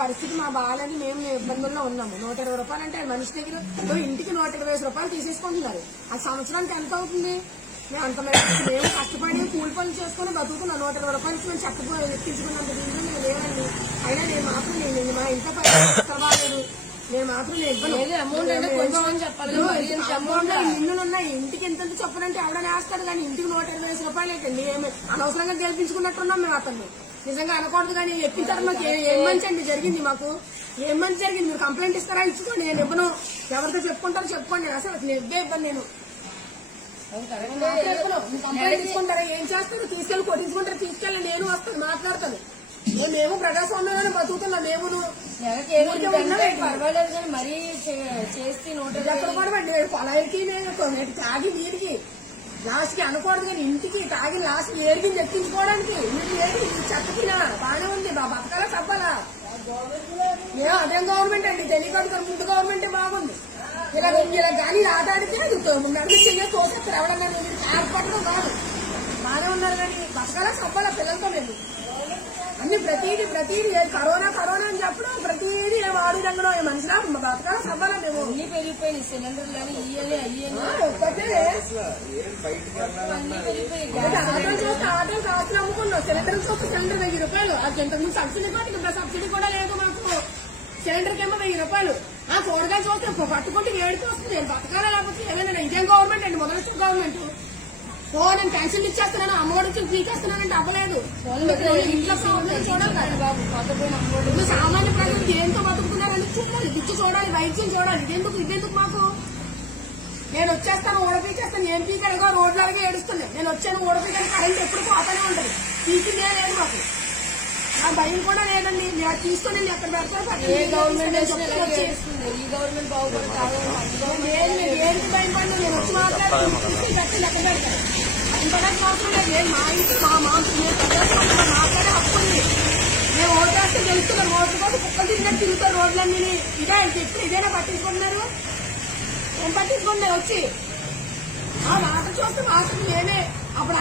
పరిస్థితి మా బాగాలని మేము ఇబ్బందుల్లో ఉన్నాము. నూట ఇరవై రూపాయలు అంటే మనిషి దగ్గర ఇంటికి నూట ఇరవై రూపాయలు తీసేసుకుంటున్నారు. ఆ సంవత్సరానికి ఎంత అవుతుంది? మేము అంత మేము మేము కష్టపడి కూలి పనులు చేసుకుని బతుకుతున్నాం నూట ఇరవై రూపాయలు ఇచ్చి మేము చెప్పబోయి ఎక్కించుకున్నంత దీంట్లో మేము లేదండి. అయినా నేను మాత్రం నేను మా ఇంట్లో పరిస్థితి బాగాలేదు. నేను మాత్రం ఇల్లులు ఉన్నాయి ఇంటికి ఎంత చెప్పనంటే ఎవడని వేస్తాడు కానీ ఇంటికి నూట ఇరవై రూపాయలు ఏంటండి అనవసరంగా గెలిపించుకున్నట్టున్నాం మేము అతన్ని. నిజంగా అనకూడదు కానీ ఎక్కించారు మాకు ఏ- మంచి అండి? జరిగింది మాకు. ఏం మంచి జరిగింది? మీరు కంప్లైంట్ ఇస్తారా? ఇచ్చుకోండి. నేను ఇవ్వను. ఎవరితో చెప్పుకుంటారో చెప్పుకోండి. నేను అసలు నేను ఇవ్వే ఇబ్బంది నేను. కంప్లైంట్ తీసుకుంటారా ఏం చేస్తారు తీసుకెళ్ళి కొట్టించుకుంటారు తీసుకెళ్ళి నేను వస్తాను మాట్లాడతాను. మేము ప్రజాస్వామ్యంలోనే బతుకుతున్నాం మేము పర్వాలేదు కానీ మరీ చేస్తే నూట ఎక్కడ కూడా కొన్నిటి తాగి వీరికి లాస్ట్కి అనకూడదు కానీ ఇంటికి తాగి లాస్ట్ ఏడికి ఎక్కించుకోవడానికి. మీరు ఏది చెత్తకినా బాగానే ఉంది. మా బతకాలా చెప్పాలా ఏ అదేం గవర్నమెంట్ అండి? తెలియదు ముందు గవర్నమెంట్ బాగుంది. ఇలా ఇలా గాలి ఆట ఆడితే చెయ్య తోసేస్తారు. ఎవడన్నా మీరు ఏర్పడడం కాదు బాగానే ఉన్నారు కానీ బతకాలా చెప్పాలా పిల్లలతో మేము అన్ని ప్రతిదీ ప్రతిదీ కరోనా కరోనా అని చెప్పడం ప్రతిదీ వాడి రంగంలో మనిషిలా బతకాలా చెప్పాలా మేము అన్ని పెరిగిపోయినాయి సిలిండర్లు అని ఇయ్యాలి అయ్యాలి. ఒక్కటే. అన్ని చూస్తే ఆటోలు కాసులు అమ్ముకున్నాం. సిలిండర్ చూస్తే సిలిండర్ వెయ్యి రూపాయలు. అది ఇంతకుముందు సబ్సిడీ కూడా ఇంకా సబ్సిడీ కూడా లేదు మాకు. సిలిండర్ కేమో వెయ్యి రూపాయలు. ఆ కూరగాయలు చూస్తే పట్టుకుంటే ఏడుపు వస్తుంది. నేను బతకాలా లేకపోతే ఏమైనా ఇదేం గవర్నమెంట్ అండి? మొదటి గవర్నమెంట్ ఓ నేను పెన్షన్ ఇచ్చేస్తున్నాను అమ్మఒడి నుంచి తీసేస్తున్నానంటే అవ్వలేదు. ఇంట్లో చూడాలి. బాబు ఇప్పుడు సామాన్య ప్రజలు దేంతో బతుకుతున్నారని చూడాలి. దిక్కు చూడాలి వైద్యం చూడాలి. ఇదెందుకు ఇదెందుకు మాకు? నేను వచ్చేస్తాను ఓడపీకేస్తాను ఏం పీకాడుగా రోడ్లగా ఏడుస్తున్నాయి నేను వచ్చాను ఓడపీకాను కరెంట్ ఎప్పుడు పోతానే ఉంటది. పీకిందే లేదు మాకు. నా భయం కూడా లేదండి. మీరు తీసుకొని ఎక్కడ పెడతారో పక్కన ఏ గవర్నమెంట్ ఈ గవర్నమెంట్ చెప్పలేము కదా మా మా మేము ఓటేస్తే తెలుస్తున్నాం ఓటు కోసం కుక్కలు తిరిగినట్టు తిరుగుతారు రోడ్లన్నీ ఇదే ఇప్పుడు ఇదేనా పట్టించుకుంటున్నారు ఏం పట్టించుకుంటున్నారు వచ్చి. ఆ మాట చూస్తే మాత్రం నేనే